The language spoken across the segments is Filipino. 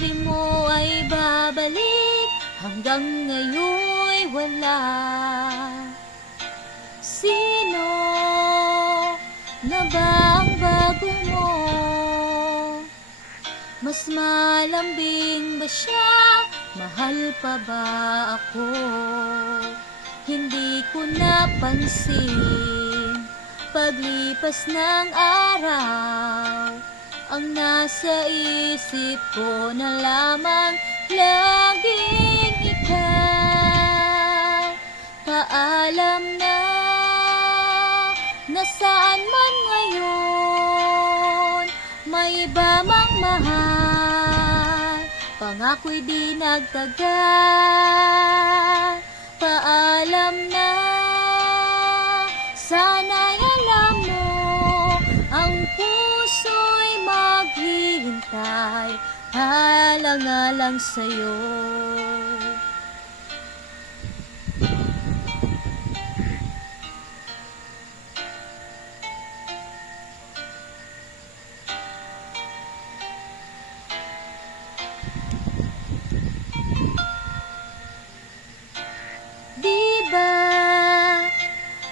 sabi mo ay babalik, hanggang ngayon'y wala. Sino na ba ang bago mo? Mas malambing ba siya? Mahal pa ba ako? Hindi ko napansin, paglipas ng araw, ang nasa isip ko na lamang laging ikaw. Paalam na, nasaan man ngayon, may iba mang mahal, pangako'y di nagtagal. Paalam na, sana'y alam mo, ang puso'y maghihintay, alang-alang sa'yo. Di ba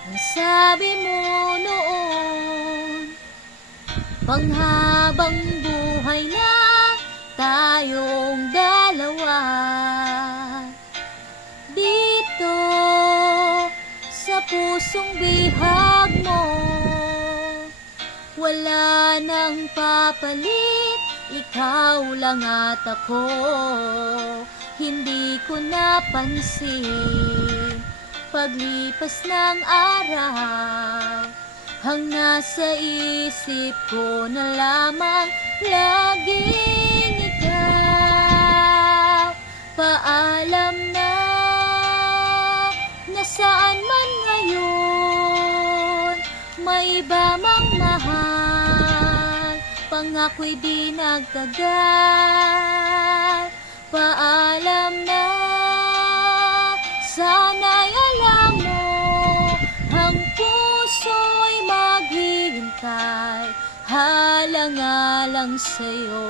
ang sabi mo noon, panghabang buhay na tayong dalawa, dito sa pusong bihag mo, wala nang papalit, ikaw lang at ako. Hindi ko napansin, paglipas ng araw, ang nasa isip ko na lamang laging ikaw. Paalam na, nasaan man ngayon, may iba mang mahal, pangako'y di nagtagal. Paalam na, sana'y alam mo, ang puso'y maghihintay, halang-alang sa'yo.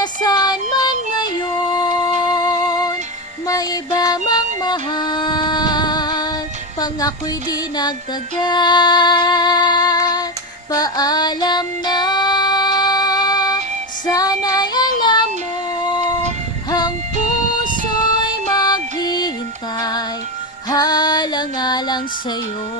Nasaan man ngayon, may iba mang mahal, pangako'y di nagtagal. Paalam na, sana'y alam mo, ang puso'y maghihintay, halang-alang sa'yo.